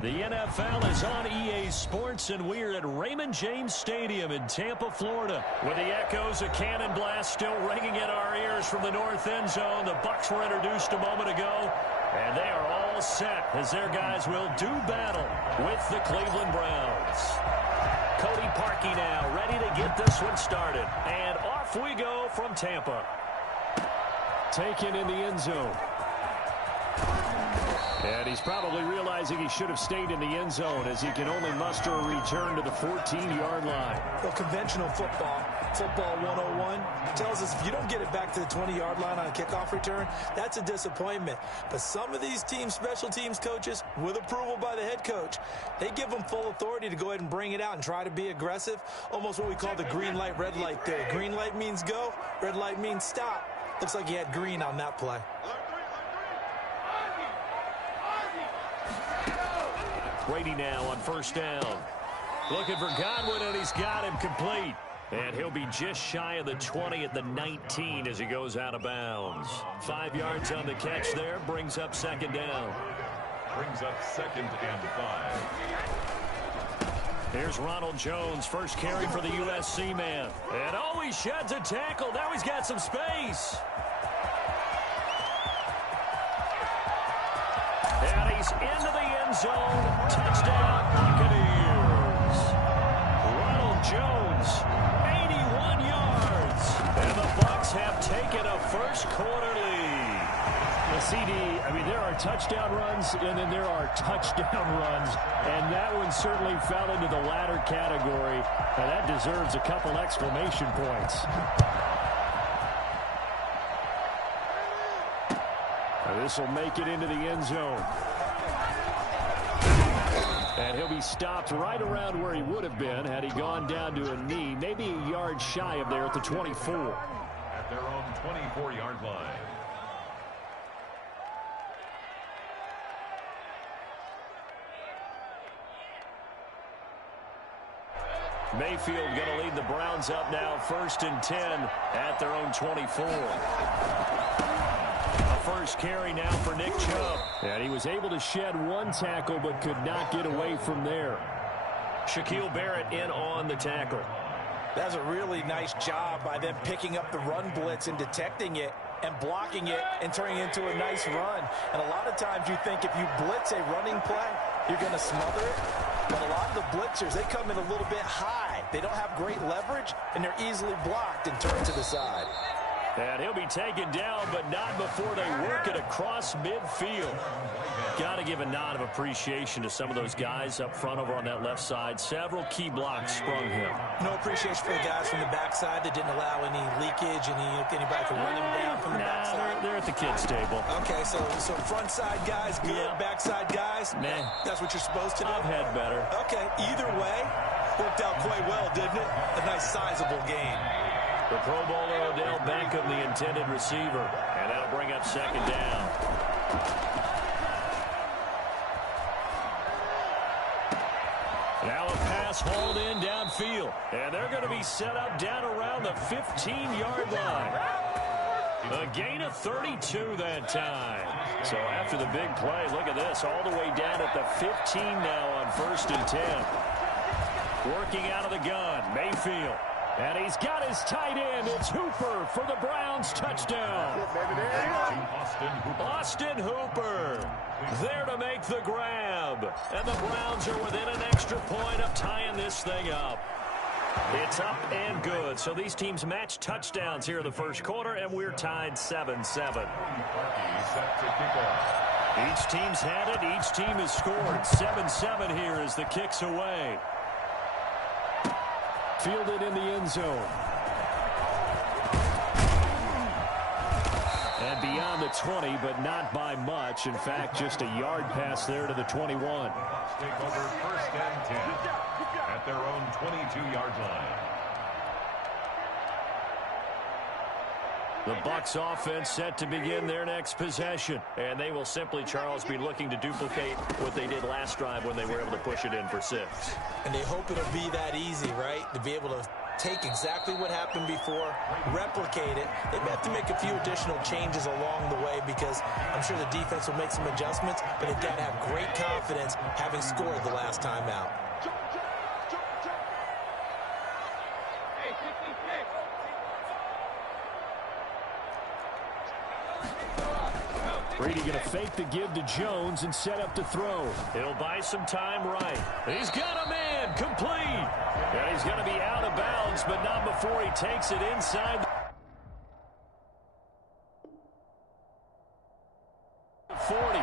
The NFL is on EA Sports, and we're at Raymond James Stadium in Tampa, Florida, with the echoes of cannon blast still ringing in our ears from the north end zone. The Bucs were introduced a moment ago, and they are all set as their guys will do battle with the Cleveland Browns. Cody Parkey now ready to get this one started, and off we go from Tampa. Taken in the end zone. And he's probably realizing he should have stayed in the end zone as he can only muster a return to the 14-yard line. Well, conventional football 101, tells us if you don't get it back to the 20-yard line on a kickoff return, that's a disappointment. But some of these team special teams coaches, with approval by the head coach, they give them full authority to go ahead and bring it out and try to be aggressive, almost what we call the green light, red light theory. Green light means go, red light means stop. Looks like he had green on that play. Brady now on first down. Looking for Godwin, and he's got him complete. And he'll be just shy of the 20 at the 19 as he goes out of bounds. 5 yards on the catch there, brings up second down. Brings up 2nd and 5. Here's Ronald Jones, first carry for the USC man. And oh, he sheds a tackle. Now he's got some space. And he's into the end zone. Touchdown, Buccaneers. Ronald Jones, 81 yards. And the Bucs have taken a first-quarter lead. The CD, I mean, there are touchdown runs, and then there are touchdown runs. And that one certainly fell into the latter category. And that deserves a couple exclamation points. This will make it into the end zone. And he'll be stopped right around where he would have been had he gone down to a knee, maybe a yard shy of there at the 24. At their own 24-yard line. Mayfield going to lead the Browns up now, 1st and 10 at their own 24. First carry now for Nick Chubb. And he was able to shed one tackle but could not get away from there. Shaquille Barrett in on the tackle. That's a really nice job by them picking up the run blitz and detecting it and blocking it and turning it into a nice run. And a lot of times you think if you blitz a running play, you're going to smother it. But a lot of the blitzers, they come in a little bit high. They don't have great leverage, and they're easily blocked and turned to the side. And he'll be taken down, but not before they work it across midfield. Got to give a nod of appreciation to some of those guys up front over on that left side. Several key blocks sprung him. No appreciation for the guys from the backside that didn't allow any leakage, anybody could run them down from the backside. They're at the kids' table. Okay, so front side guys good, yeah. Backside guys, nah. That's what you're supposed to do? I've had better. Okay, either way, worked out quite well, didn't it? A nice sizable game. The Pro Bowler Odell Beckham, the intended receiver. And that'll bring up second down. Now a pass hauled in downfield. And they're going to be set up down around the 15-yard line. A gain of 32 that time. So after the big play, look at this. All the way down at the 15 now on 1st and 10. Working out of the gun, Mayfield. And he's got his tight end. It's Hooper for the Browns touchdown. Austin Hooper there to make the grab. And the Browns are within an extra point of tying this thing up. It's up and good. So these teams match touchdowns here in the first quarter, and we're tied 7-7. Each team's had it. Each team has scored. 7-7 here as the kick's away. Fielded in the end zone. And beyond the 20, but not by much. In fact, just a yard pass there to the 21. Take over 1st and 10 at their own 22-yard line. The Bucs offense set to begin their next possession. And they will simply, Charles, be looking to duplicate what they did last drive when they were able to push it in for 6. And they hope it'll be that easy, right? To be able to take exactly what happened before, replicate it. They may have to make a few additional changes along the way because I'm sure the defense will make some adjustments, but they've got to have great confidence having scored the last time out. Brady going to fake the give to Jones and set up to throw. He'll buy some time right. He's got a man complete. And he's going to be out of bounds, but not before he takes it inside 40.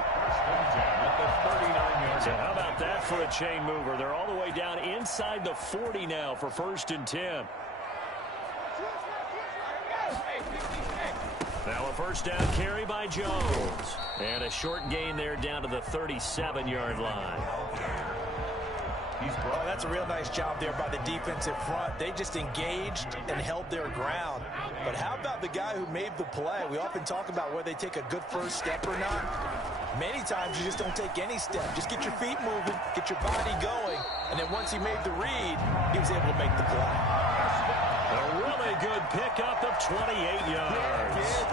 So how about that for a chain mover? They're all the way down inside the 40 now for 1st and 10. Now a 1st down carry by Jones. And a short gain there down to the 37-yard line. Oh, that's a real nice job there by the defensive front. They just engaged and held their ground. But how about the guy who made the play? We often talk about whether they take a good first step or not. Many times you just don't take any step. Just get your feet moving, get your body going, and then once he made the read, he was able to make the play. A really good pickup of 28 yards.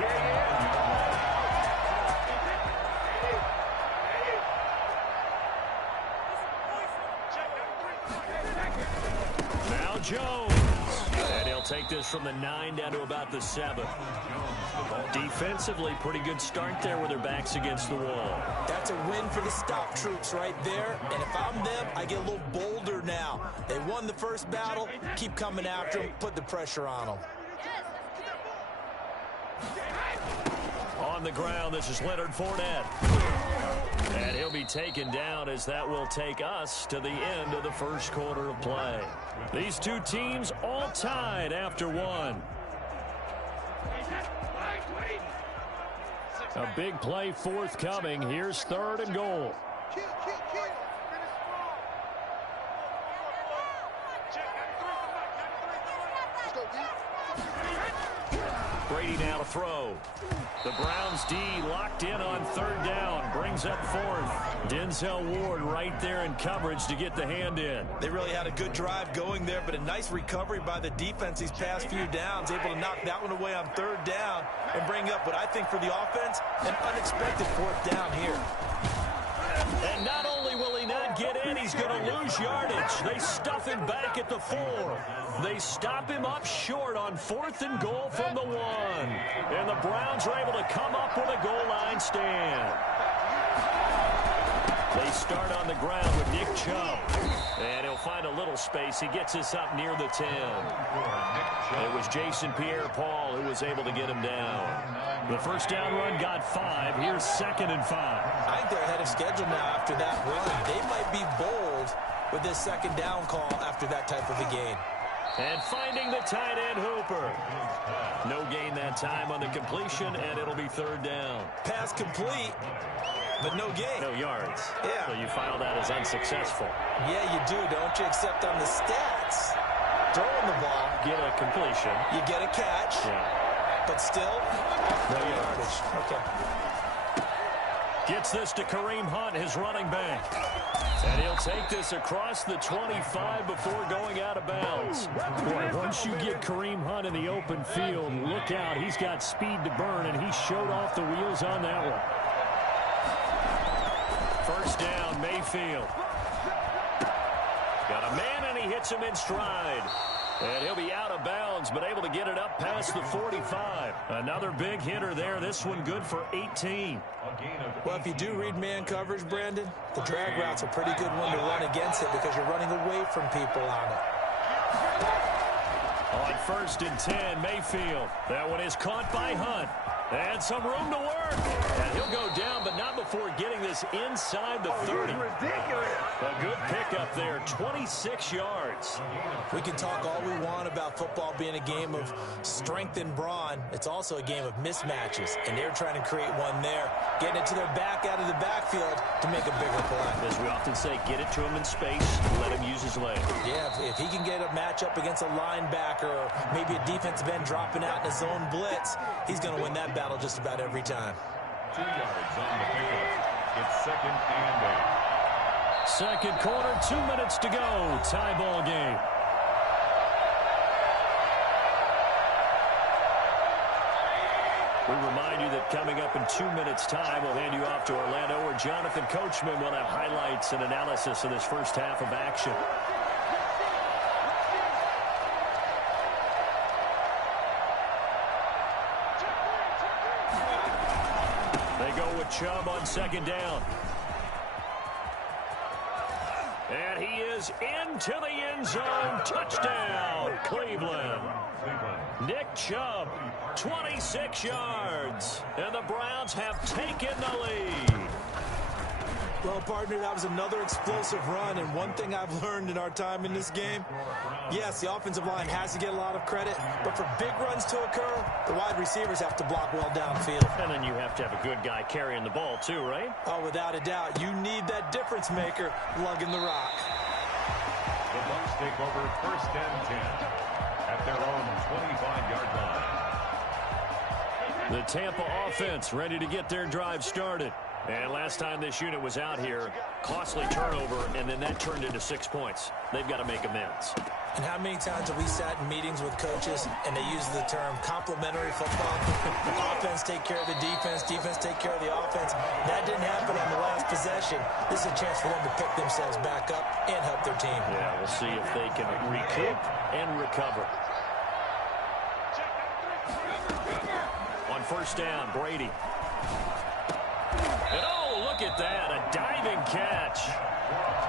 Now Jones. And he'll take this from the 9 down to about the 7. Defensively, pretty good start there with their backs against the wall. That's a win for the stop troops right there. And if I'm them, I get a little bolder now. They won the first battle. Keep coming after them. Put the pressure on them. On the ground, this is Leonard Fournette. And he'll be taken down as that will take us to the end of the first quarter of play. These two teams all tied after one. A big play forthcoming. Here's 3rd and goal. Brady now to throw. The Browns D locked in on 3rd down. Brings up 4th. Denzel Ward right there in coverage to get the hand in. They really had a good drive going there, but a nice recovery by the defense these past few downs. Able to knock that one away on 3rd down and bring up what I think for the offense, an unexpected 4th down here. And not only will he not get in, he's going to lose yardage. They stuff him back at the 4. They stop him up short on 4th and goal from the 1. And the Browns are able to come up with a goal line stand. They start on the ground with Nick Chubb. And he'll find a little space. He gets us up near the 10. It was Jason Pierre-Paul who was able to get him down. The first down run got 5. Here's 2nd and 5. I think they're ahead of schedule now after that run. They might be bold with this 2nd down call after that type of a gain. And finding the tight end Hooper. No gain that time on the completion, and it'll be 3rd down. Pass complete, but no gain. No yards. Yeah. So you file that as unsuccessful. Yeah, you do, don't you? Except on the stats, throwing the ball. Get a completion. You get a catch. Yeah. But still, no yardage. Okay. Gets this to Kareem Hunt, his running back. And he'll take this across the 25 before going out of bounds. Boy, once you get Kareem Hunt in the open field, look out. He's got speed to burn, and he showed off the wheels on that one. 1st down, Mayfield. Got a man, and he hits him in stride. And he'll be out of bounds, but able to get it up past the 45. Another big hitter there. This one good for 18. Well, if you do read man coverage, Brandon, the drag route's a pretty good one to run against it because you're running away from people on it. On 1st and 10, Mayfield. That one is caught by Hunt. And some room to work. And he'll go down, but not before getting this inside the 30. A good pickup there, 26 yards. We can talk all we want about football being a game of strength and brawn. It's also a game of mismatches, and they're trying to create one there, getting it to their back out of the backfield to make a bigger play. As we often say, get it to him in space, let him use his leg. Yeah, if he can get a matchup against a linebacker or maybe a defensive end dropping out in a zone blitz, he's going to win that battle just about every time. 2 yards on the pickup. It's 2nd and 8. Second quarter, 2 minutes to go. Tie ball game. We remind you that coming up in 2 minutes' time, we'll hand you off to Orlando, where Jonathan Coachman will have highlights and analysis of this first half of action. They go with Chubb on second down. And he is into the end zone. Touchdown, Cleveland. Nick Chubb, 26 yards. And the Browns have taken the lead. Well, partner, that was another explosive run, and one thing I've learned in our time in this game, yes, the offensive line has to get a lot of credit, but for big runs to occur, the wide receivers have to block well downfield. And then you have to have a good guy carrying the ball too, right? Oh, without a doubt. You need that difference maker lugging the rock. The Bucs take over first and 10 at their own 25-yard line. The Tampa offense ready to get their drive started. And last time this unit was out here, costly turnover, and then that turned into 6 points. They've got to make amends. And how many times have we sat in meetings with coaches and they use the term complementary football? Offense take care of the defense, defense take care of the offense. That didn't happen on the last possession. This is a chance for them to pick themselves back up and help their team. Yeah, we'll see if they can recoup and recover. On first down, Brady. And oh, look at that, a diving catch.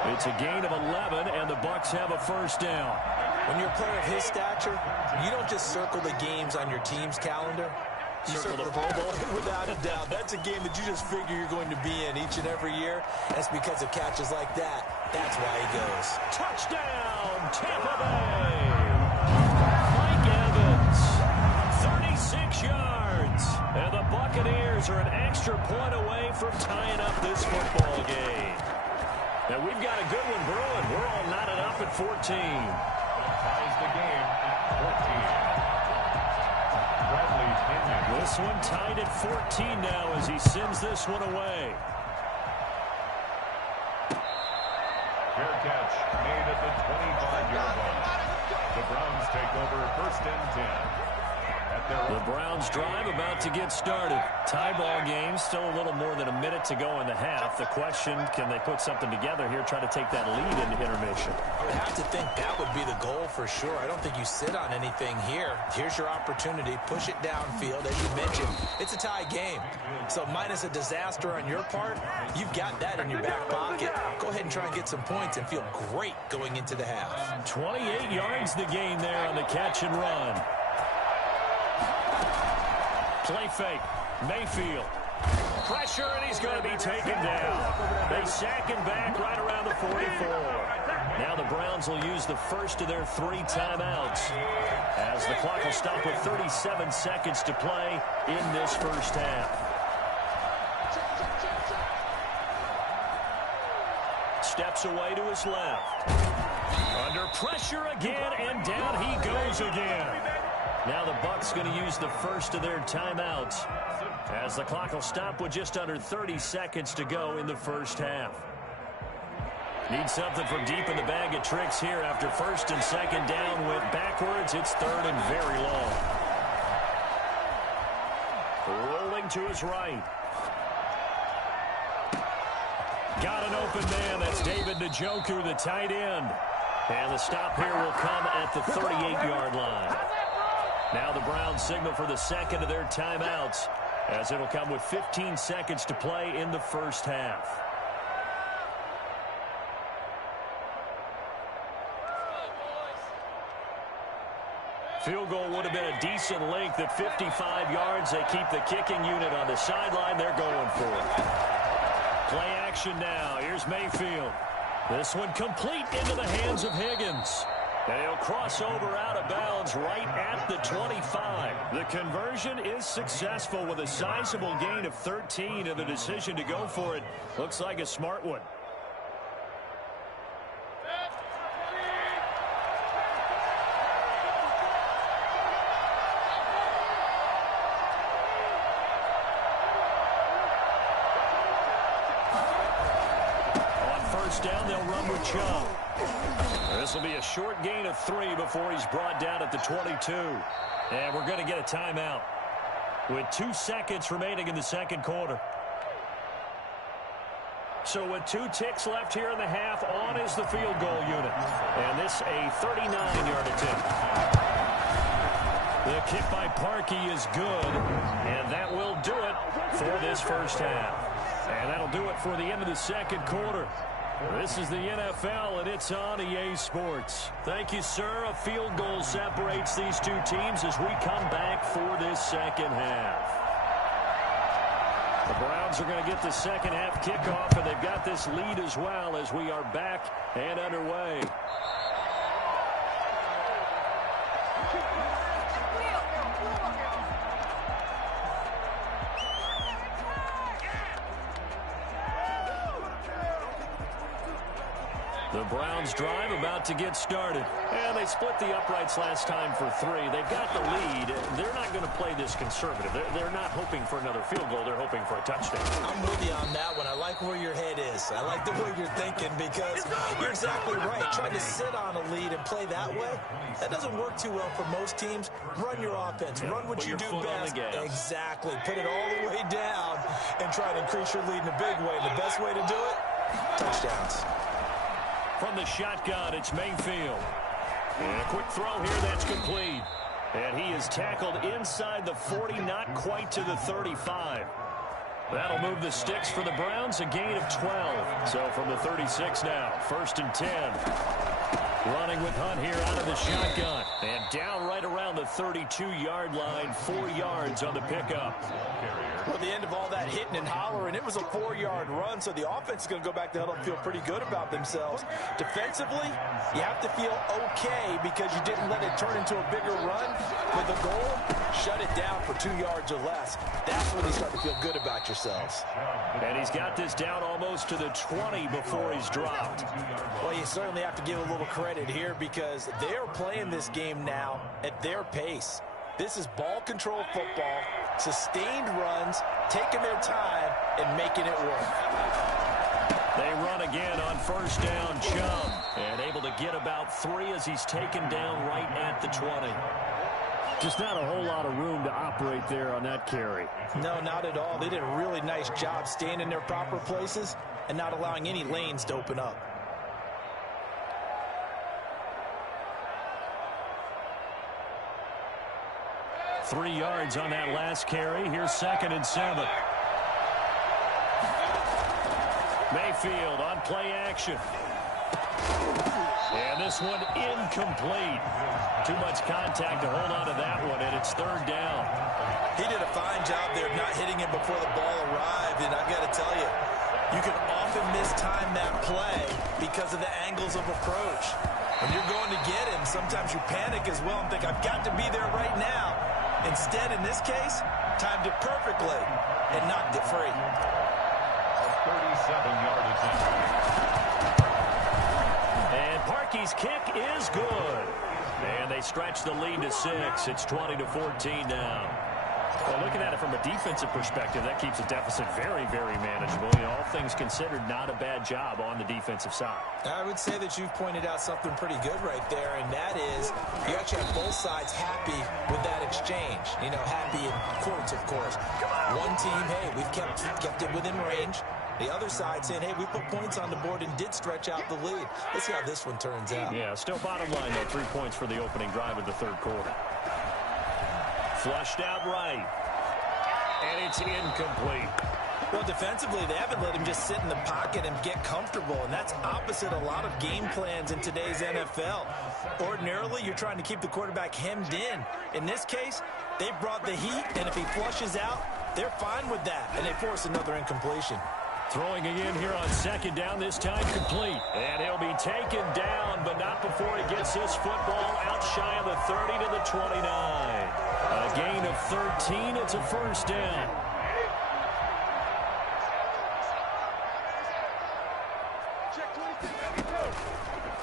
It's a gain of 11, and the Bucs have a first down. When you're a player of his stature, you don't just circle the games on your team's calendar. You Circle the Pro Bowl? Without a doubt. That's a game that you just figure you're going to be in each and every year. That's because of catches like that. That's why he goes. Touchdown, Tampa Bay. Mike Evans, 36 yards. And the Buccaneers are an extra point away from tying up this football game. Now we've got a good one brewing. We're all knotted up at 14. Ties the game at 14. Bradley Pinion. This one tied at 14 now as he sends this one away. Fair catch made at the 25-yard line. The Browns take over first and 10. The Browns drive about to get started. Tie ball game, still a little more than a minute to go in the half. The question, can they put something together here, try to take that lead into intermission? I would have to think that would be the goal for sure. I don't think you sit on anything here. Here's your opportunity. Push it downfield. As you mentioned, it's a tie game. So minus a disaster on your part, you've got that in your back pocket. Go ahead and try and get some points and feel great going into the half. 28 yards the gain there on the catch and run. Play fake. Mayfield. Pressure, and he's going to be taken down. They sack him back right around the 44. Now the Browns will use the first of their 3 timeouts as the clock will stop with 37 seconds to play in this first half. Steps away to his left. Under pressure again, and down he goes again. Now the Bucs going to use the first of their timeouts as the clock will stop with just under 30 seconds to go in the first half. Need something from deep in the bag of tricks here after first and second down. Went backwards. It's third and very long. Rolling to his right. Got an open man. That's David Njoku, the tight end. And the stop here will come at the 38-yard line. Now the Browns signal for the second of their timeouts as it'll come with 15 seconds to play in the first half. Field goal would have been a decent length at 55 yards. They keep the kicking unit on the sideline. They're going for it. Play action now. Here's Mayfield. This one complete into the hands of Higgins. And he'll cross over out of bounds right at the 25. The conversion is successful with a sizable gain of 13, and the decision to go for it looks like a smart one. On first down, they'll run with Chubb. This will be a short gain of 3 before he's brought down at the 22. And we're going to get a timeout. with 2 seconds remaining in the second quarter. So with 2 ticks left here in the half, on is the field goal unit. And this a 39-yard attempt. The kick by Parkey is good, and that will do it for this first half. And that'll do it for the end of the second quarter. This is the NFL, and it's on EA Sports. Thank you, sir. A field goal separates these two teams as we come back for this second half. The Browns are going to get the second half kickoff, and they've got this lead as well as we are back and underway. The Browns drive about to get started. And they split the uprights last time for 3. They've got the lead. They're not going to play this conservative. They're not hoping for another field goal. They're hoping for a touchdown. I'm with you on that one. I like where your head is. I like the way you're thinking because you're exactly right. Trying to sit on a lead and play that way, that doesn't work too well for most teams. Run your offense. Run what you do best. Exactly. Put it all the way down and try to increase your lead in a big way. The best way to do it, touchdowns. From the shotgun, it's Mayfield. And a quick throw here, that's complete. And he is tackled inside the 40, not quite to the 35. That'll move the sticks for the Browns, a gain of 12. So from the 36 now, 1st and 10. Running with Hunt here out of the shotgun. And down right around the 32-yard line, 4 yards on the pickup. Well, the end of all that hitting and hollering, it was a 4-yard run, so the offense is going to go back to huddle and feel pretty good about themselves. Defensively, you have to feel okay because you didn't let it turn into a bigger run. With the goal, shut it down for 2 yards or less. That's when you start to feel good about yourselves. And he's got this down almost to the 20 before he's dropped. Well, you certainly have to give a little credit here because they're playing this game now at their pace. This is ball control football, sustained runs, taking their time and making it work. They run again on 1st down, Chubb, and able to get about 3 as he's taken down right at the 20. Just not a whole lot of room to operate there on that carry. No, not at all. They did a really nice job staying in their proper places and not allowing any lanes to open up. Three yards on that last carry. Here's 2nd and 7. Mayfield on play action. And this one incomplete. Too much contact to hold on to that one, and it's 3rd down. He did a fine job there of not hitting him before the ball arrived, and I've got to tell you, you can often mistime that play because of the angles of approach. When you're going to get him, sometimes you panic as well and think, I've got to be there right now. Instead, in this case, timed it perfectly and knocked it free. A 37-yard attempt. And Parkey's kick is good. And they stretch the lead to 6. It's 20-14 now. Well, looking at it from a defensive perspective, that keeps the deficit very, very manageable. You know, all things considered, not a bad job on the defensive side. I would say that you've pointed out something pretty good right there, and that is you actually have both sides happy with that exchange. You know, happy in quotes, of course. One team, hey, we've kept it within range. The other side saying, hey, we put points on the board and did stretch out the lead. Let's see how this one turns out. Yeah, still bottom line, though, 3 points for the opening drive of the 3rd quarter. Flushed out right. And it's incomplete. Well, defensively, they haven't let him just sit in the pocket and get comfortable, and that's opposite a lot of game plans in today's NFL. Ordinarily, you're trying to keep the quarterback hemmed in. In this case, they brought the heat, and if he flushes out, they're fine with that, and they force another incompletion. Throwing again here on 2nd down, this time complete. And he'll be taken down, but not before he gets this football out shy of the 30 to the 29. A gain of 13. It's a 1st down.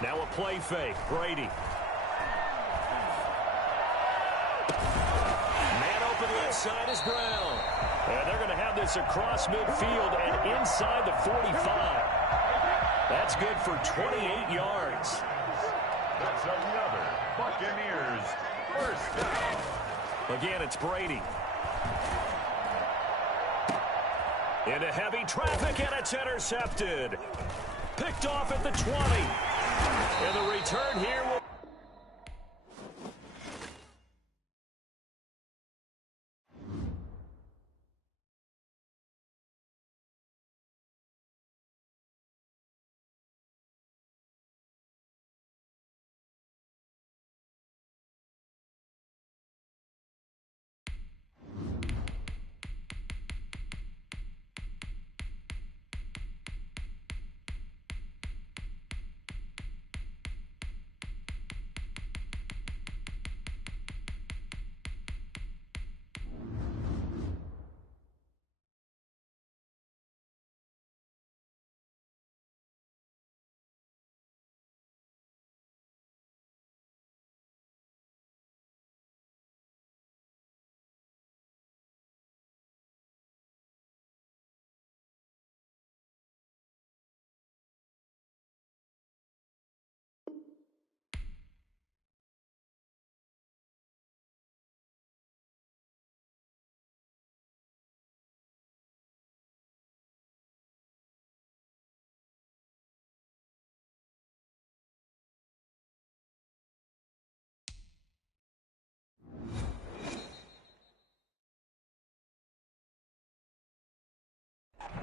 Now a play fake. Brady. Man open left side is Brown. And they're going to have this across midfield and inside the 45. That's good for 28 yards. That's another Buccaneers 1st down. Again, it's Brady. Into heavy traffic, and it's intercepted. Picked off at the 20. And the return here will...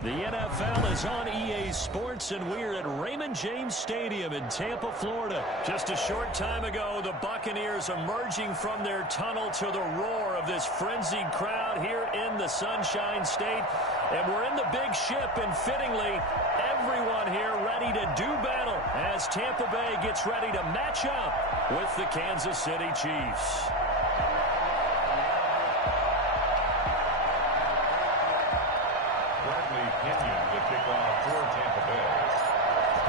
The NFL is on EA Sports, and we're at Raymond James Stadium in Tampa, Florida. Just a short time ago, the Buccaneers emerging from their tunnel to the roar of this frenzied crowd here in the Sunshine State. And we're in the big ship, and fittingly, everyone here ready to do battle as Tampa Bay gets ready to match up with the Kansas City Chiefs.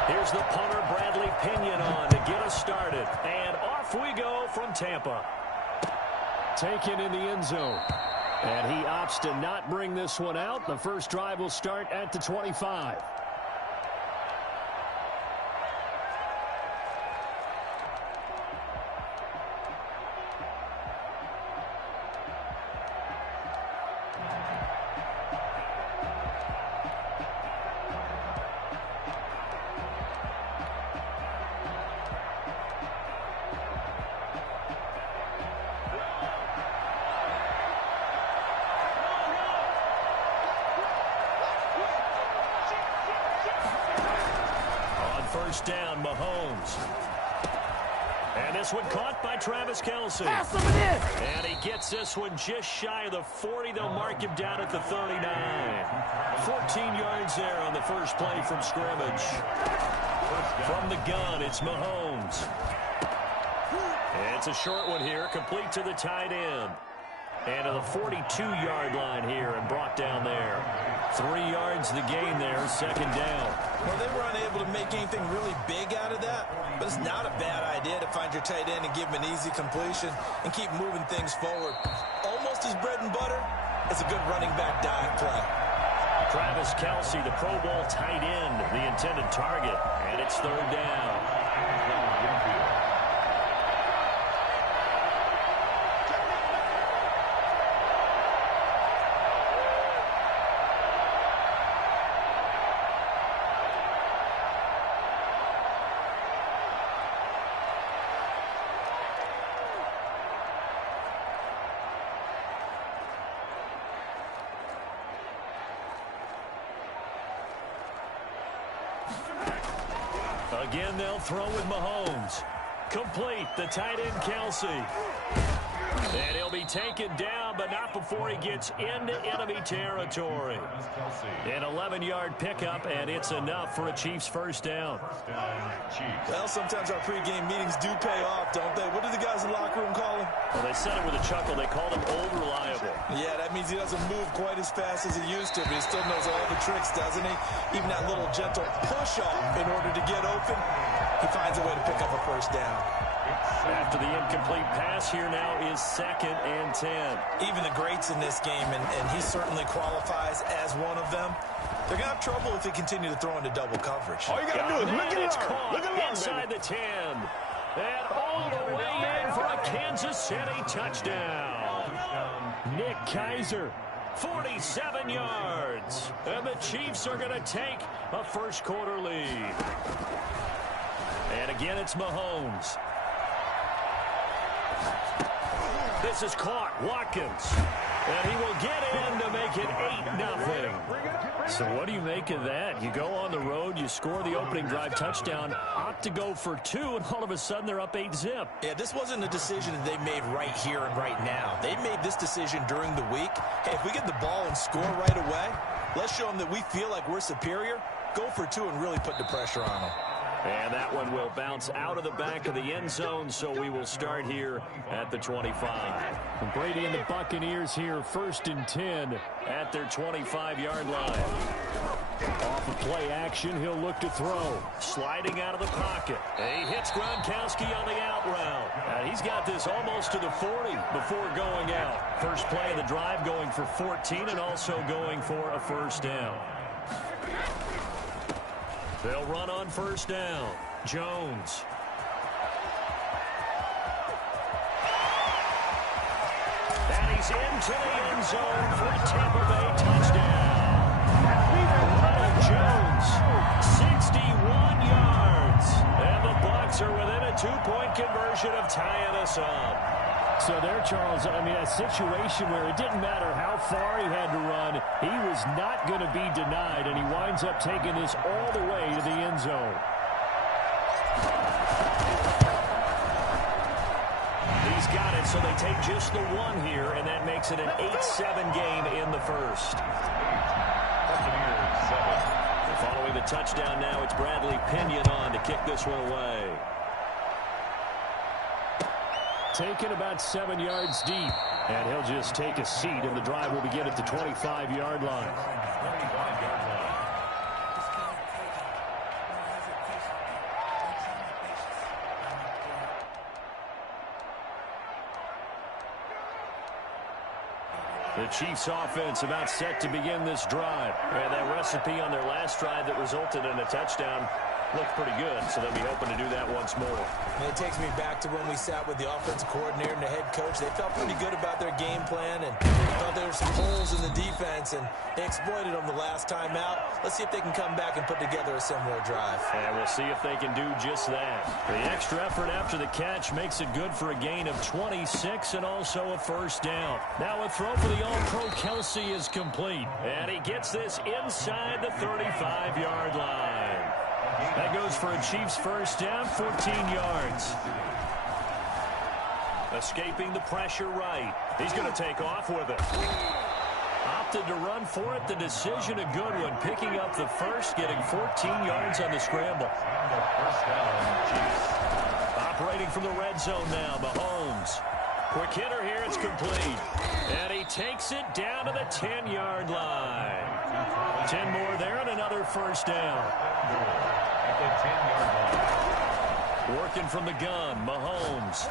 Here's the punter, Bradley Pinion, on to get us started. And off we go from Tampa. Taken in the end zone. And he opts to not bring this one out. The first drive will start at the 25. First down, Mahomes. And this one caught by Travis Kelce. And he gets this one just shy of the 40. They'll mark him down at the 39. 14 yards there on the first play from scrimmage. From the gun, it's Mahomes. And it's a short one here, complete to the tight end. And to the 42-yard line here and brought down there. 3 yards the gain there, second down. Well, they were unable to make anything really big out of that, but it's not a bad idea to find your tight end and give him an easy completion and keep moving things forward. Almost as bread and butter as a good running back dive play. Travis Kelce, the Pro Bowl tight end, the intended target, and it's third down. Again, they'll throw with Mahomes. Complete, the tight end, Kelce. And he'll be taken down, but not before he gets into enemy territory. An 11-yard pickup, and it's enough for a Chiefs first down. Well, sometimes our pregame meetings do pay off, don't they? What do the guys in the locker room call him? Well, they said it with a chuckle. They called him Old Reliable. Yeah, that means he doesn't move quite as fast as he used to, but he still knows all the tricks, doesn't he? Even that little gentle push-off in order to get open, he finds a way to pick up a first down. After the incomplete pass, here now is 2nd and 10. Even the greats in this game, and he certainly qualifies as one of them, they're going to have trouble if they continue to throw into double coverage. All you got to do is look at it inside the 10. And all the way in for a Kansas City touchdown. Nick Kaiser, 47 yards. And the Chiefs are going to take a first-quarter lead. And again, it's Mahomes. This is caught. Watkins. And he will get in to make it 8-0. So what do you make of that? You go on the road, you score the opening drive touchdown, opt to go for 2, and all of a sudden they're up 8-zip. Yeah, this wasn't a decision that they made right here and right now. They made this decision during the week. Hey, if we get the ball and score right away, let's show them that we feel like we're superior. Go for 2 and really put the pressure on them. And that one will bounce out of the back of the end zone, so we will start here at the 25. Brady and the Buccaneers here, 1st and 10 at their 25-yard line. Off of play action, he'll look to throw. Sliding out of the pocket. He hits Gronkowski on the out route. And he's got this almost to the 40 before going out. First play of the drive going for 14 and also going for a first down. They'll run on first down. Jones. And he's into the end zone for a Tampa Bay touchdown. Ronald Jones, 61 yards. And the Bucs are within a 2-point conversion of tying us up. So there, Charles, I mean, a situation where it didn't matter how far he had to run, he was not going to be denied, and he winds up taking this all the way to the end zone. He's got it, so they take just the 1 here, and that makes it an 8-7 game in the first. Following the touchdown now, it's Bradley Pinion on to kick this one away. Taken about 7 yards deep, and he'll just take a seat, and the drive will begin at the 25-yard line. The Chiefs offense about set to begin this drive. And that recipe on their last drive that resulted in a touchdown looked pretty good, so they'll be hoping to do that once more. And it takes me back to when we sat with the offensive coordinator and the head coach. They felt pretty good about their game plan and thought there were some holes in the defense, and they exploited them the last time out. Let's see if they can come back and put together a similar drive. And we'll see if they can do just that. The extra effort after the catch makes it good for a gain of 26 and also a first down. Now a throw for the All-Pro Kelsey is complete. And he gets this inside the 35-yard line. That goes for a Chiefs first down, 14 yards. Escaping the pressure right. He's going to take off with it. Opted to run for it. The decision a good one. Picking up the first, getting 14 yards on the scramble. First down, Chiefs. Operating from the red zone now, Mahomes. Quick hitter here, it's complete. And he takes it down to the 10-yard line. 10 more there and another first down. At the 10-yard line. Working from the gun, Mahomes.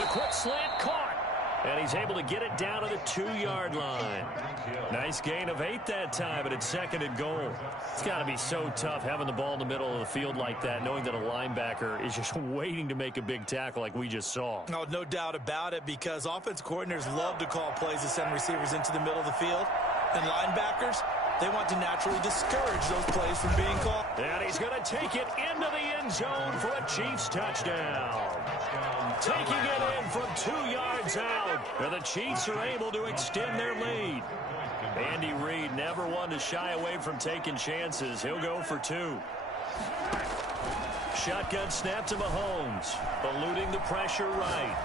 The quick slant caught. And he's able to get it down to the 2-yard line. Nice gain of 8 that time, but it's 2nd and goal. It's got to be so tough having the ball in the middle of the field like that, knowing that a linebacker is just waiting to make a big tackle like we just saw. Oh, no doubt about it, because offensive coordinators love to call plays that send receivers into the middle of the field. And linebackers, they want to naturally discourage those plays from being called. And he's going to take it into the end zone for a Chiefs touchdown. Taking it in from 2 yards out. And the Chiefs are able to extend their lead. Andy Reid never one to shy away from taking chances. He'll go for 2. Shotgun snap to Mahomes. Eluding the pressure right.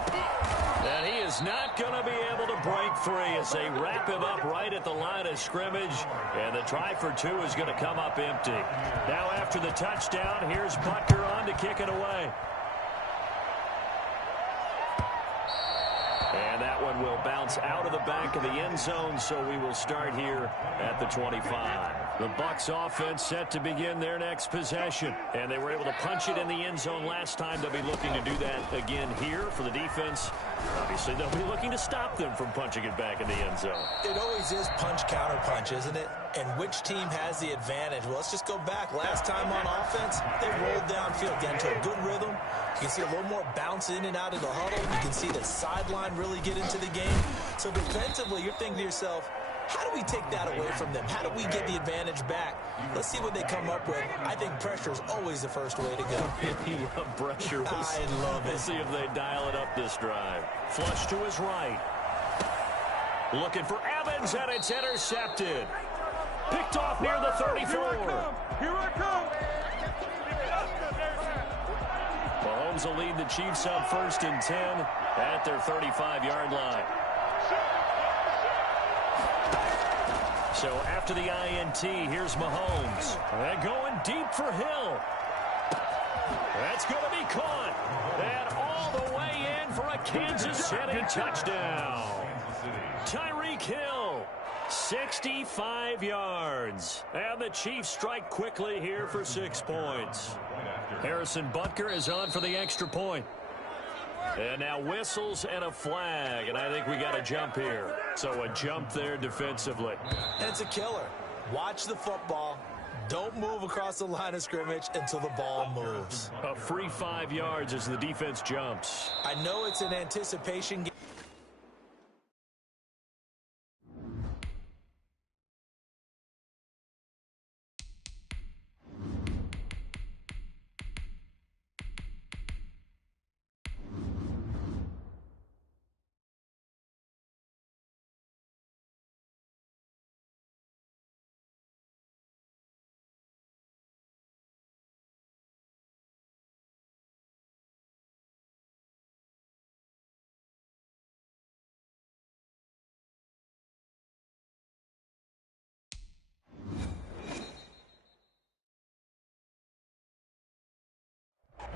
And he is not going to be able to break free as they wrap him up right at the line of scrimmage. And the try for 2 is going to come up empty. Now after the touchdown, here's Butker on to kick it away. And that one will bounce out of the back of the end zone, so we will start here at the 25. The Bucs offense set to begin their next possession. And they were able to punch it in the end zone last time. They'll be looking to do that again here for the defense. Obviously, they'll be looking to stop them from punching it back in the end zone. It always is punch, counter punch, isn't it? And which team has the advantage? Well, let's just go back. Last time on offense, they rolled downfield, get into a good rhythm. You can see a little more bounce in and out of the huddle. You can see the sideline really get into the game. So defensively, you're thinking to yourself, how do we take that away from them? How do we get the advantage back? Let's see what they come up with. I think pressure is always the first way to go. You love pressure. I love it. We'll see if they dial it up this drive. Flush to his right. Looking for Evans, and it's intercepted. Picked off near the 34. Here I come. Mahomes will lead the Chiefs up 1st and 10 at their 35-yard line. So after the INT, here's Mahomes. And going deep for Hill. That's going to be caught. And all the way in for a Kansas City touchdown. Tyreek Hill, 65 yards. And the Chiefs strike quickly here for 6 points. Harrison Butker is on for the extra point. And now whistles and a flag, and I think we got a jump here. So a jump there defensively. And it's a killer. Watch the football. Don't move across the line of scrimmage until the ball moves. A free 5 yards as the defense jumps. I know it's an anticipation game.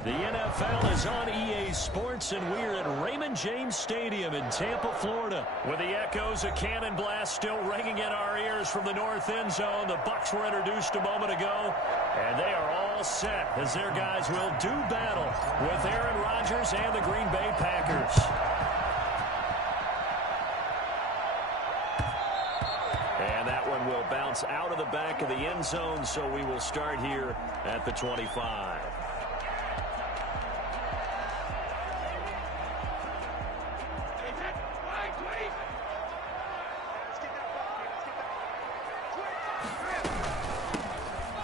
The NFL is on EA Sports, and we're at Raymond James Stadium in Tampa, Florida, with the echoes of cannon blast still ringing in our ears from the north end zone. The Bucs were introduced a moment ago, and they are all set as their guys will do battle with Aaron Rodgers and the Green Bay Packers. And that one will bounce out of the back of the end zone, so we will start here at the 25.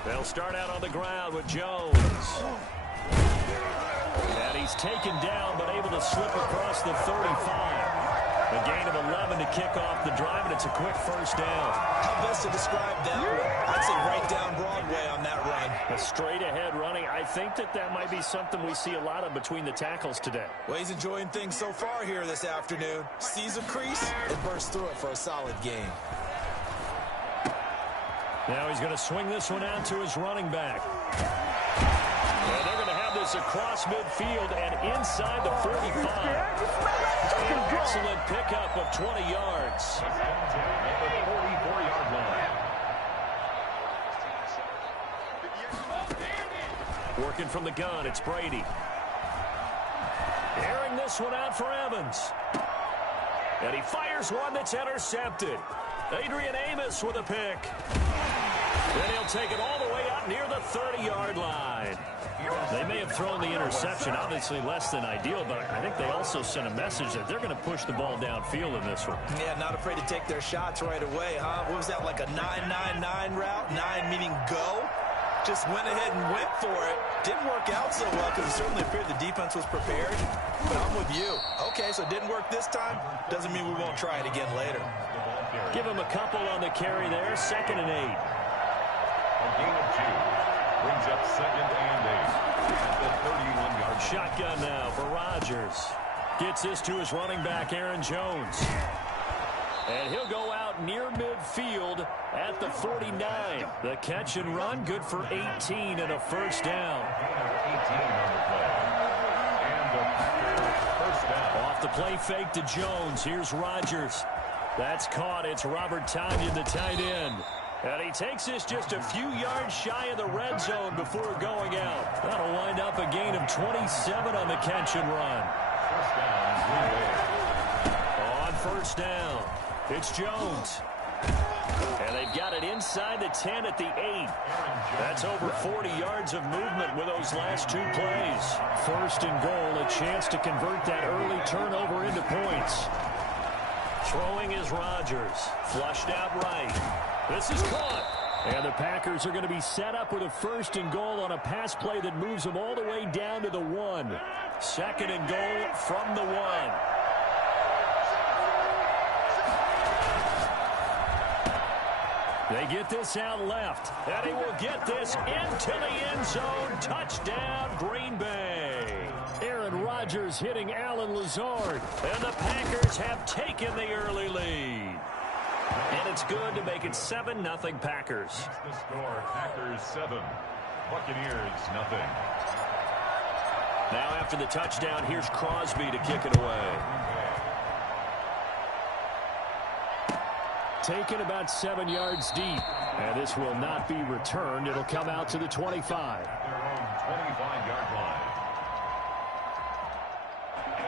They'll start out on the ground with Jones. And he's taken down, but able to slip across the 35. A gain of 11 to kick off the drive, and it's a quick first down. How best to describe that one? I'd say right down Broadway on that run. A straight-ahead running. I think that might be something we see a lot of between the tackles today. Well, he's enjoying things so far here this afternoon. Sees a crease and bursts through it for a solid gain. Now he's going to swing this one out to his running back. And they're going to have this across midfield and inside the 45. An excellent pickup of 20 yards. At the 44-yard line. Working from the gun, it's Brady. Airing this one out for Evans. And he fires one that's intercepted. Adrian Amos with a pick. Then he'll take it all the way out near the 30-yard line. They may have thrown the interception, obviously less than ideal, but I think they also sent a message that they're going to push the ball downfield in this one. Yeah, not afraid to take their shots right away, huh? What was that, like a 9-9-9 route? 9 meaning go? Just went ahead and went for it. Didn't work out so well because it certainly appeared the defense was prepared. But I'm with you. Okay, so it didn't work this time. Doesn't mean we won't try it again later. Give him a couple on the carry there. 2nd and 8. A gain of 2 brings up 2nd and 8 at the 31-yard. Shotgun now for Rodgers. Gets this to his running back, Aaron Jones. And he'll go out near midfield at the 49. The catch and run, good for 18 and a first down. 18 on the play. And the Packers first down. Off the play fake to Jones. Here's Rodgers. That's caught. It's Robert Tonyan, the tight end. And he takes this just a few yards shy of the red zone before going out. That'll wind up a gain of 27 on the catch and run. First down, Green Bay. On first down, it's Jones. And they've got it inside the 10 at the 8. That's over 40 yards of movement with those last 2 plays. First and goal, a chance to convert that early turnover into points. Throwing is Rodgers. Flushed out right. This is caught. And the Packers are going to be set up with a first and goal on a pass play that moves them all the way down to the 1. Second and goal from the 1. They get this out left. And he will get this into the end zone. Touchdown, Green Bay. Aaron Rodgers hitting Alan Lazard. And the Packers have taken the early lead. And it's good to make it 7-0 Packers. The score, Packers 7, Buccaneers 0. Now after the touchdown, here's Crosby to kick it away. Taken about 7 yards deep. And this will not be returned. It'll come out to the 25. Their own 25-yard line.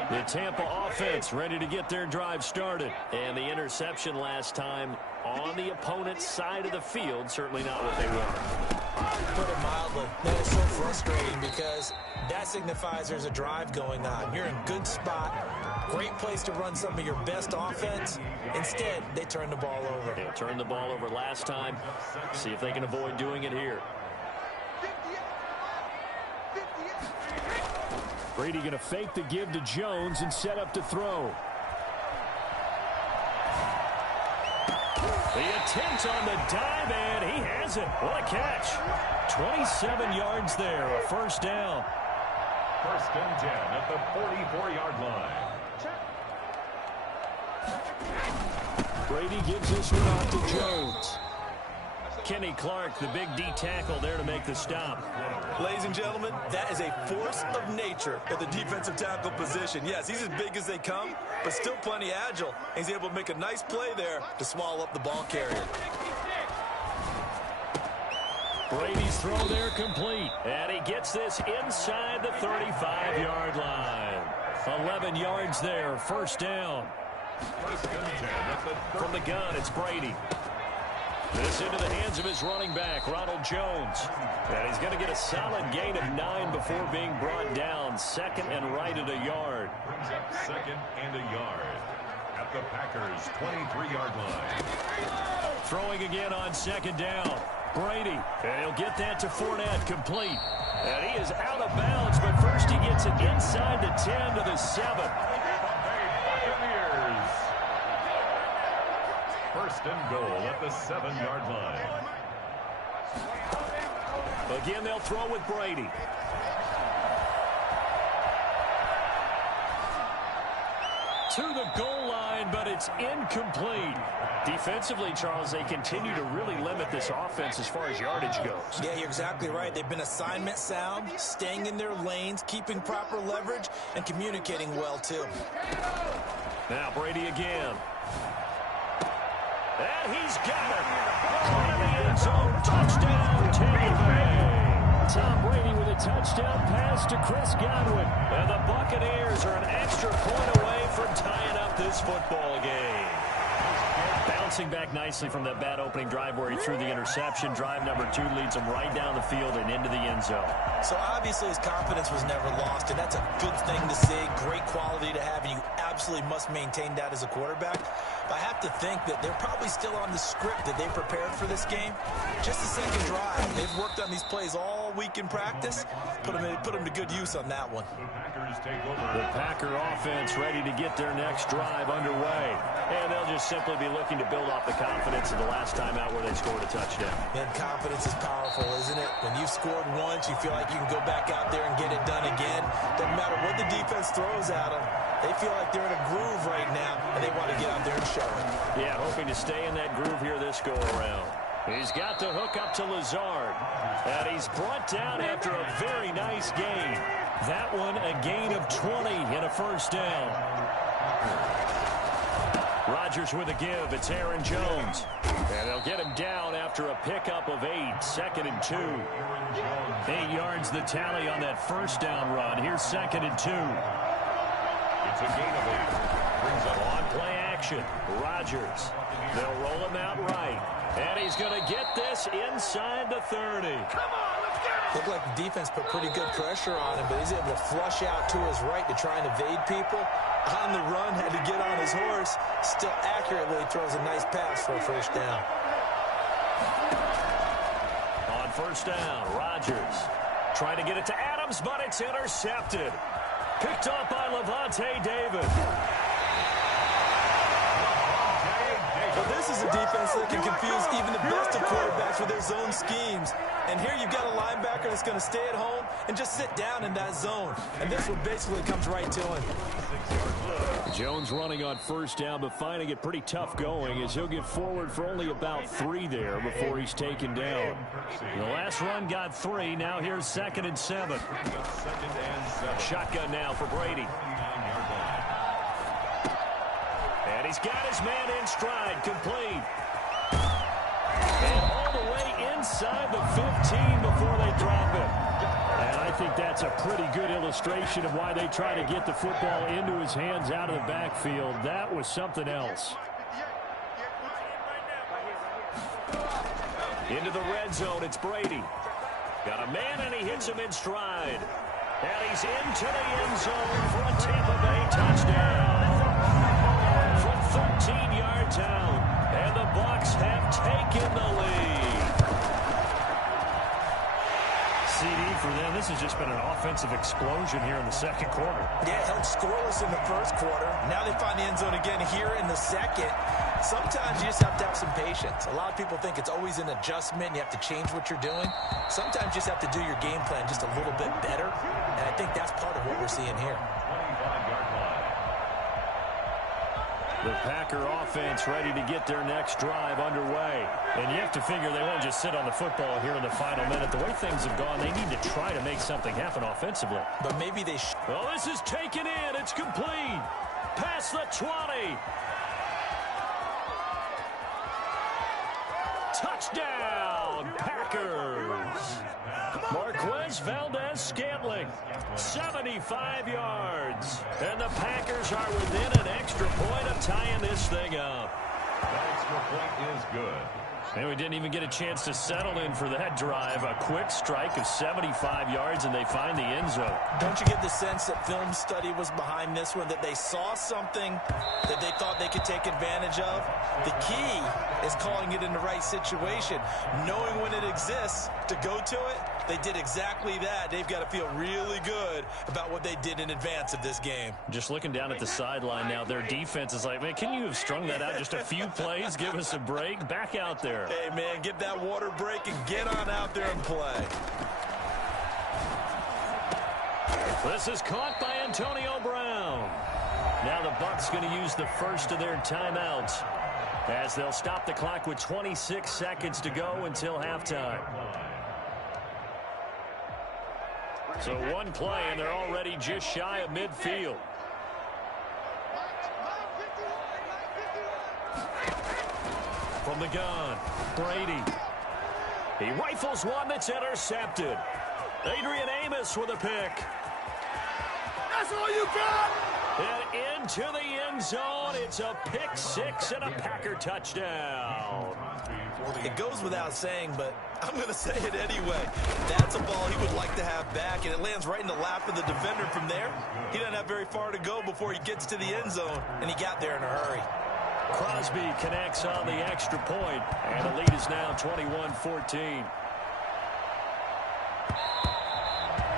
The Tampa offense ready to get their drive started. And the interception last time on the opponent's side of the field, certainly not what they wanted. Put it mildly, that is so frustrating because that signifies there's a drive going on. You're in a good spot, great place to run some of your best offense. Instead, they turn the ball over. They turned the ball over last time. See if they can avoid doing it here. Brady going to fake the give to Jones and set up to throw. The attempt on the dive, and he has it. What a catch. 27 yards there, a first down. First and 10 at the 44-yard line. Brady gives this one off to Jones. Kenny Clark, the big D tackle there to make the stop. Ladies and gentlemen, that is a force of nature at the defensive tackle position. Yes, he's as big as they come, but still plenty agile. He's able to make a nice play there to swallow up the ball carrier. Brady's throw there complete. And he gets this inside the 35-yard line. 11 yards there, first down. First and 10 at the From the gun, it's Brady. This into the hands of his running back, Ronald Jones. And he's going to get a solid gain of 9 before being brought down. Second and right at a yard. brings up second and a yard at the Packers' 23-yard line. Throwing again on second down. Brady, and he'll get that to Fournette, complete. And he is out of bounds, but first he gets it inside the 10 to the 7. Buccaneers. First and goal at the 7-yard line. Again, they'll throw with Brady. To the goal line, but it's incomplete. Defensively, Charles, they continue to really limit this offense as far as yardage goes. Yeah, you're exactly right. They've been assignment sound, staying in their lanes, keeping proper leverage, and communicating well, too. Now Brady again. And he's got it. In the end zone, touchdown, Tampa Bay. Tom Brady with a touchdown pass to Chris Godwin. And the Buccaneers are an extra point away from tying up this football game. Bouncing back nicely from that bad opening drive where he threw the interception. Drive number 2 leads him right down the field and into the end zone. So obviously his confidence was never lost, and that's a good thing to see, great quality to have, and you absolutely must maintain that as a quarterback. But I have to think that they're probably still on the script that they prepared for this game. Just the second drive. They've worked on these plays all week in practice. Put them to good use on that one. The Packers take over. The Packer offense ready to get their next drive underway. And they'll just simply be looking to build off the confidence of the last time out where they scored a touchdown. And confidence is powerful, isn't it? When you've scored once, you feel like you can go back out there and get it done again. Doesn't matter what the defense throws at them. They feel like they're in a groove right now, and they want to get out there and show it. Yeah, hoping to stay in that groove here this go-around. He's got the hook up to Lazard. And he's brought down after a very nice gain. That one a gain of 20 and a first down. Rodgers with a give. It's Aaron Jones. And they'll get him down after a pickup of 8. Second and 2. 8 yards the tally on that first down run. Here's second and 2. It's a gain of 8. Brings up On play action. Rodgers. They'll roll him out right. And he's going to get this inside the 30. Come on, let's get it. Looked like the defense put pretty good pressure on him, but he's able to flush out to his right to try and evade people. On the run, had to get on his horse. Still accurately throws a nice pass for a first down. On first down, Rodgers trying to get it to Adams, but it's intercepted. Picked off by Levante David. Well, this is a defense that can confuse even the best of quarterbacks with their zone schemes. And here you've got a linebacker that's going to stay at home and just sit down in that zone. And this one basically comes right to him. Jones running on first down, but finding it pretty tough going as he'll get forward for only about 3 there before he's taken down. The last run got 3. Now here's 2nd and 7. Shotgun now for Brady. And he's got his man in stride, complete. And all the way inside the 15 before they drop it. And I think that's a pretty good illustration of why they try to get the football into his hands out of the backfield. That was something else. Into the red zone, it's Brady. Got a man, and he hits him in stride. And he's into the end zone for a Tampa Bay touchdown. From 13 yards out. And the Bucs have taken the lead. CD for them. This has just been an offensive explosion here in the second quarter. Yeah, held scoreless in the first quarter. Now they find the end zone again here in the second. Sometimes you just have to have some patience. A lot of people think it's always an adjustment. You have to change what you're doing. Sometimes you just have to do your game plan just a little bit better. And I think that's part of what we're seeing here. The Packer offense ready to get their next drive underway. And you have to figure they won't just sit on the football here in the final minute. The way things have gone, they need to try to make something happen offensively. But maybe they Well, this is taken in. It's complete. Past the 20. Touchdown, Packers. Marquez Valdez-Scantling, 75 yards. And the Packers are within an extra point of tying this thing up. That extra point is good. And we didn't even get a chance to settle in for that drive. A quick strike of 75 yards, and they find the end zone. Don't you get the sense that film study was behind this one, that they saw something that they thought they could take advantage of? The key is calling it in the right situation, knowing when it exists to go to it. They did exactly that. They've got to feel really good about what they did in advance of this game. Just looking down at the sideline now, their defense is like, man, can you have strung that out just a few plays? Give us a break. Back out there. Hey, man, get that water break and get on out there and play. This is caught by Antonio Brown. Now the Bucs going to use the first of their timeouts as they'll stop the clock with 26 seconds to go until halftime. So one play, and they're already just shy of midfield. From the gun, Brady. He rifles one that's intercepted. Adrian Amos with a pick. That's all you got? And into the end zone, it's a pick six and a Packer touchdown. It goes without saying, but I'm going to say it anyway. That's a ball he would like to have back, and it lands right in the lap of the defender from there. He doesn't have very far to go before he gets to the end zone, and he got there in a hurry. Crosby connects on the extra point, and the lead is now 21-14.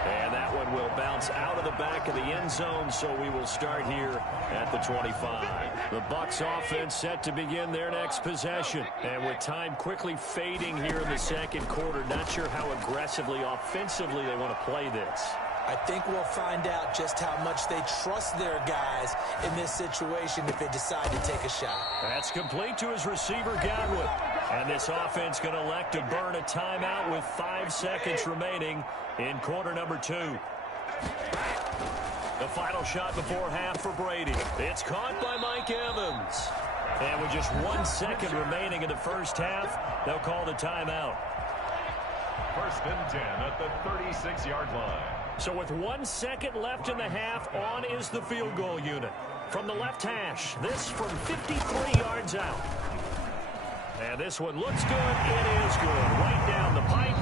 And that one will bounce out of the back of the end zone, so we will start here at the 25. The Bucs offense set to begin their next possession. And with time quickly fading here in the second quarter, not sure how aggressively, offensively they want to play this. I think we'll find out just how much they trust their guys in this situation if they decide to take a shot. That's complete to his receiver, Godwin. And this offense going to elect to burn a timeout with 5 seconds remaining in quarter number 2. The final shot before half for Brady. It's caught by Mike Evans. And with just 1 second remaining in the first half, they'll call the timeout. First and 10 at the 36-yard line. So with 1 second left in the half, on is the field goal unit. from the left hash. This from 53 yards out. And this one looks good. It is good. Right down the pipe.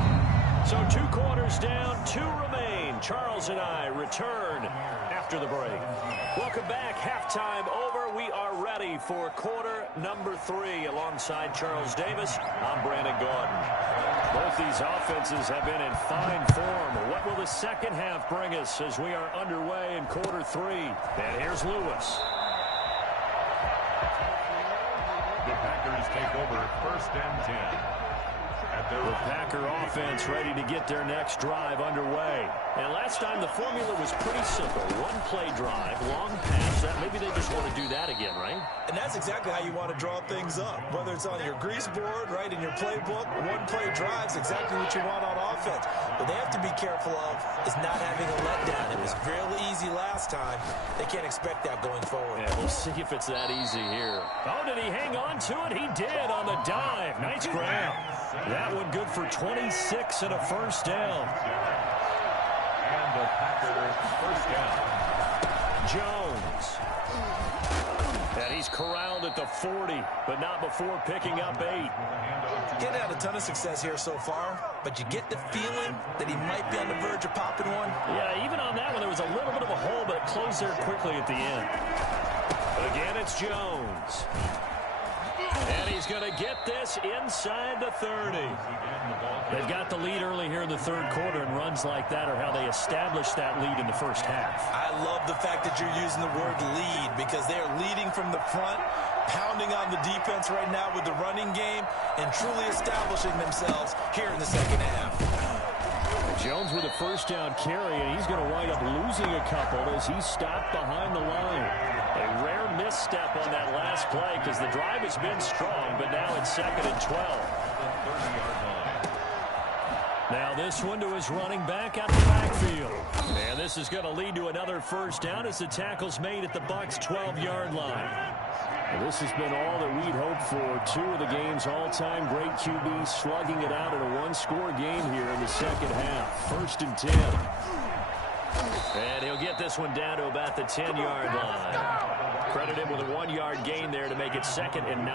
So 2 quarters down, 2 remain. Charles and I return after the break. Welcome back. Halftime over. We are ready for quarter number 3. Alongside Charles Davis, I'm Brandon Gaudin. Both these offenses have been in fine form. What will the second half bring us as we are underway in quarter 3? And here's Lewis. The Packers take over 1st and 10. The Packer offense ready to get their next drive underway. And last time the formula was pretty simple. 1-play drive, long pass. Maybe they just want to do that again, right? And that's exactly how you want to draw things up. Whether it's on your grease board, right, in your playbook, 1-play drive is exactly what you want on offense. What they have to be careful of is not having a letdown. It was real easy last time. They can't expect that going forward. Yeah, we'll see if it's that easy here. Oh, did he hang on to it? He did on the dive. Nice grab. That one good for 26 and a first down. And the Packers first down. Jones. And he's corralled at the 40, but not before picking up 8. Getting had a ton of success here so far, but you get the feeling that he might be on the verge of popping one. Yeah, even on that one, there was a little bit of a hole, but it closed there quickly at the end. Again, it's Jones. And he's going to get this inside the 30. They've got the lead early here in the 3rd quarter, and runs like that are how they established that lead in the first half. I love the fact that you're using the word lead because they're leading from the front, pounding on the defense right now with the running game, and truly establishing themselves here in the second half. Jones with a first down carry, and he's going to wind up losing a couple as he's stopped behind the line. A rare misstep on that last play because the drive has been strong, but now it's 2nd and 12. Now this one to his running back out the backfield. And this is going to lead to another first down as the tackle's made at the Bucs' 12-yard line. And this has been all that we'd hoped for. 2 of the game's all-time great QBs slugging it out in a 1-score game here in the second half. 1st and 10. And he'll get this one down to about the 10-yard line. Credit him with a 1-yard gain there to make it 2nd and 9.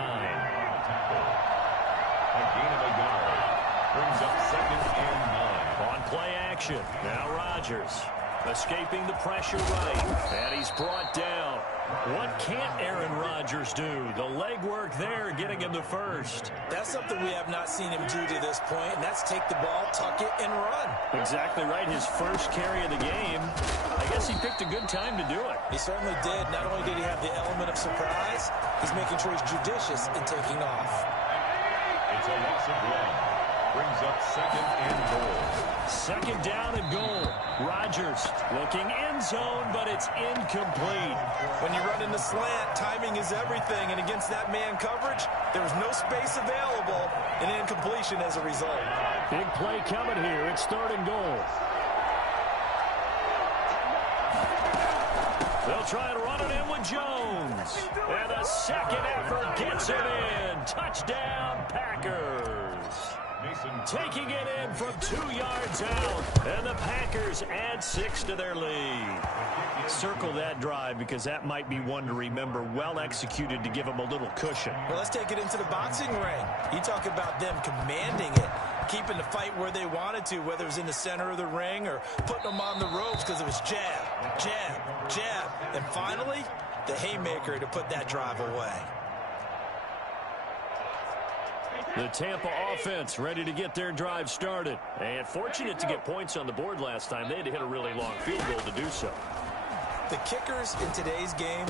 A gain of a yard brings up 2nd and 9. On play action. Now Rodgers escaping the pressure right. And he's brought down. What can't Aaron Rodgers do? The legwork there getting him the first. That's something we have not seen him do to this point, and that's take the ball, tuck it, and run. Exactly right. His first carry of the game. I guess he picked a good time to do it. He certainly did. Not only did he have the element of surprise, he's making sure he's judicious in taking off. It's a loss of 1. Brings up 2nd and goal. 2nd down and goal. Rodgers looking end zone, but it's incomplete. When you run in the slant, timing is everything, and against that man coverage, there's no space available, and incompletion as a result. Big play coming here. It's 3rd and goal. They'll try to run it in with Jones. And the second effort gets it in. Touchdown, Packers. Taking it in from 2 yards out. And the Packers add 6 to their lead. Circle that drive because that might be one to remember. Well executed to give them a little cushion. Well, let's take it into the boxing ring. You talk about them commanding it, keeping the fight where they wanted to, whether it was in the center of the ring or putting them on the ropes because it was jab, jab, jab. And finally, the haymaker to put that drive away. The Tampa offense ready to get their drive started. And fortunate to get points on the board last time. They had to hit a really long field goal to do so. The kickers in today's game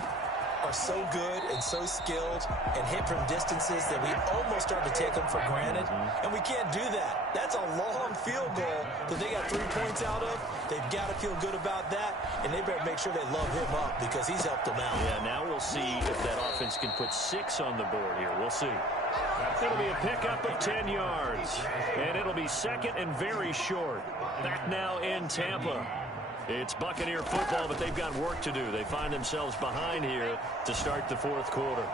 are so good and so skilled and hit from distances that we almost start to take them for granted. And we can't do that. That's a long field goal that they got 3 points out of. They've got to feel good about that, and they better make sure they love him up because he's helped them out. Yeah, now we'll see if that offense can put 6 on the board here. We'll see. It'll be a pickup of 10 yards, and it'll be 2nd and very short. Back now in Tampa. It's Buccaneer football, but they've got work to do. They find themselves behind here to start the 4th quarter.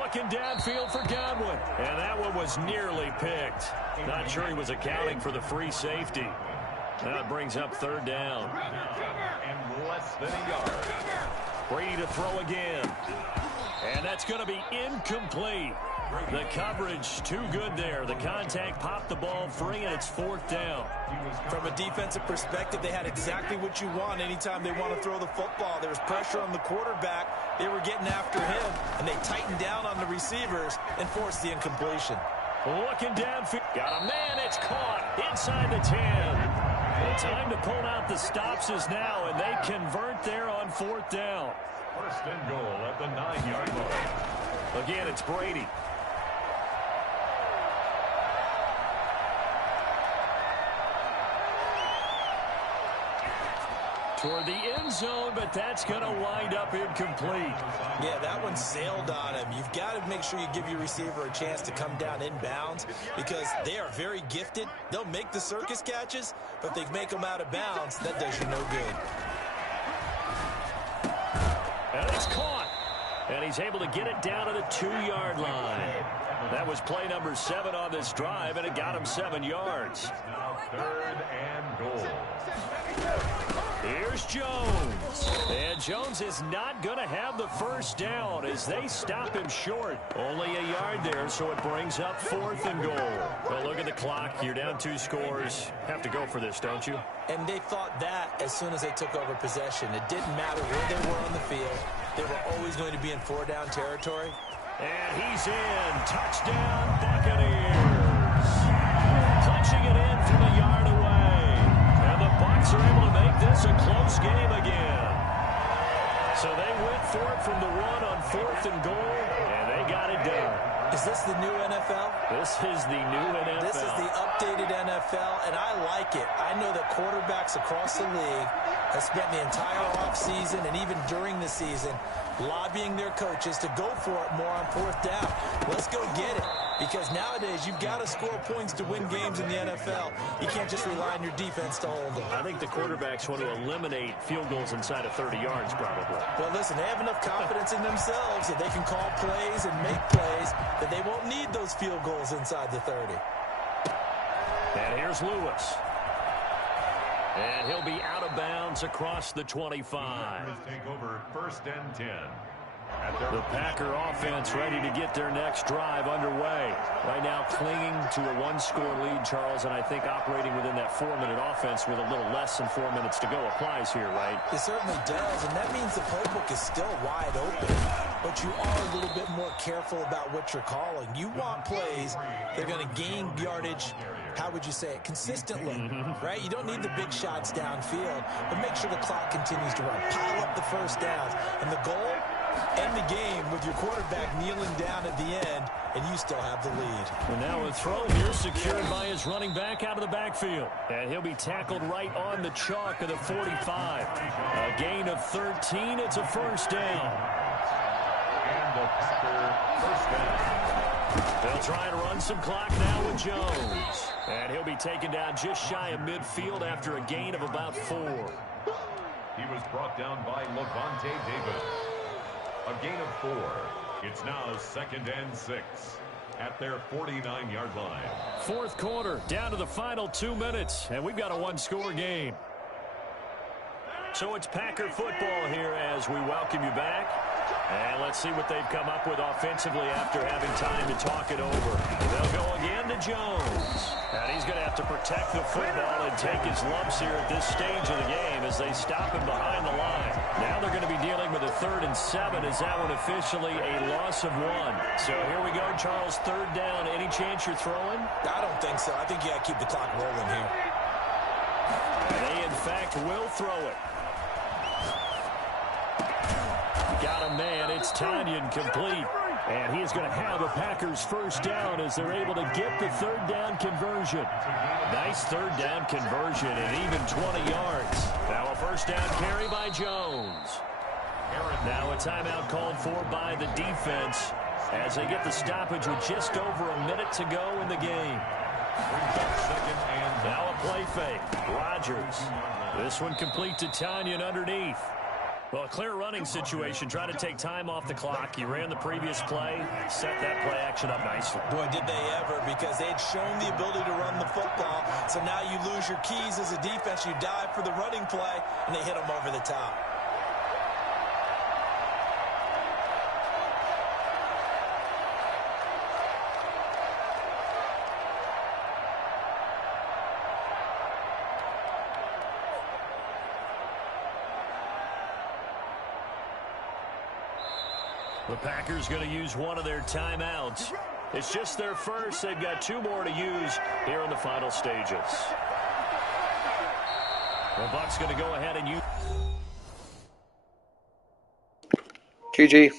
Looking downfield for Godwin, and that one was nearly picked. Not sure he was accounting for the free safety. Now it brings up 3rd down. And less than a yard. Brady to throw again. And that's going to be incomplete. The coverage too good there. The contact popped the ball free, and it's 4th down. From a defensive perspective, they had exactly what you want anytime they want to throw the football. There was pressure on the quarterback. They were getting after him, and they tightened down on the receivers and forced the incompletion. Looking downfield. Got a man. It's caught inside the 10. The time to pull out the stops is now, and they convert there on 4th down. 1st and goal at the 9-yard line. Again, it's Brady. Toward the end zone, but that's going to wind up incomplete. Yeah, that one sailed on him. You've got to make sure you give your receiver a chance to come down inbounds because they are very gifted. They'll make the circus catches, but they make them out of bounds. That does you no good. And it's caught. And he's able to get it down to the 2-yard line. That was play number 7 on this drive, and it got him 7 yards. Now 3rd and goal. Here's Jones. And Jones is not going to have the first down as they stop him short. Only a yard there, so it brings up 4th and goal. Well, look at the clock. You're down 2 scores. Have to go for this, don't you? And they thought that as soon as they took over possession. It didn't matter where they were on the field. They were always going to be in 4-down territory. And he's in. Touchdown, Buccaneers. Punching it in from a yard away. And the Bucs are able to make this a close game again. So they went for it from the 1 on 4th and goal, and they got it done. Is this the new NFL? This is the new NFL. This is the updated NFL, and I like it. I know that quarterbacks across the league have spent the entire offseason and even during the season lobbying their coaches to go for it more on 4th down. Let's go get it. Because nowadays, you've got to score points to win games in the NFL. You can't just rely on your defense to hold them. I think the quarterbacks want to eliminate field goals inside of 30 yards, probably. Well, listen, they have enough confidence in themselves that they can call plays and make plays that they won't need those field goals inside the 30. And here's Lewis. And he'll be out of bounds across the 25. Take over 1st and 10. The Packer offense ready to get their next drive underway. Right now clinging to a 1-score lead, Charles, and I think operating within that 4-minute offense with a little less than 4 minutes to go applies here, right? It certainly does, and that means the playbook is still wide open. But you are a little bit more careful about what you're calling. You want plays that are going to gain yardage, how would you say it, consistently, right? You don't need the big shots downfield, but make sure the clock continues to run. Pile up the first downs. And the goal, end the game with your quarterback kneeling down at the end, and you still have the lead. And now a throw here secured by his running back out of the backfield. And he'll be tackled right on the chalk of the 45. A gain of 13. It's a first down. And the Packer first down. They'll try and run some clock now with Jones. And he'll be taken down just shy of midfield after a gain of about 4. He was brought down by Levante David. A gain of 4. It's now 2nd and 6 at their 49-yard line. 4th quarter, down to the final 2 minutes, and we've got a 1-score game. So it's Packer football here as we welcome you back. And let's see what they've come up with offensively after having time to talk it over. They'll go again to Jones. And he's going to have to protect the football and take his lumps here at this stage of the game as they stop him behind the line. Now they're going to be dealing with a 3rd and 7 as that one officially a loss of 1. So here we go, Charles, 3rd down. Any chance you're throwing? I don't think so. I think you got to keep the clock rolling here. And they, in fact, will throw it. Got a man. It's Tanyan complete. And he is going to have a Packers first down as they're able to get the 3rd down conversion. Nice 3rd down conversion and even 20 yards. Now a first down carry by Jones. Now a timeout called for by the defense as they get the stoppage with just over a minute to go in the game. Now a play fake. Rodgers. This one complete to Tanyan underneath. Well, a clear running situation, trying to take time off the clock. You ran the previous play, set that play action up nicely. Boy, did they ever, because they had shown the ability to run the football. So now you lose your keys as a defense. You dive for the running play, and they hit them over the top. The Packers going to use one of their timeouts. It's just their first. They've got 2 more to use here in the final stages. The Bucs going to go ahead and use... GG.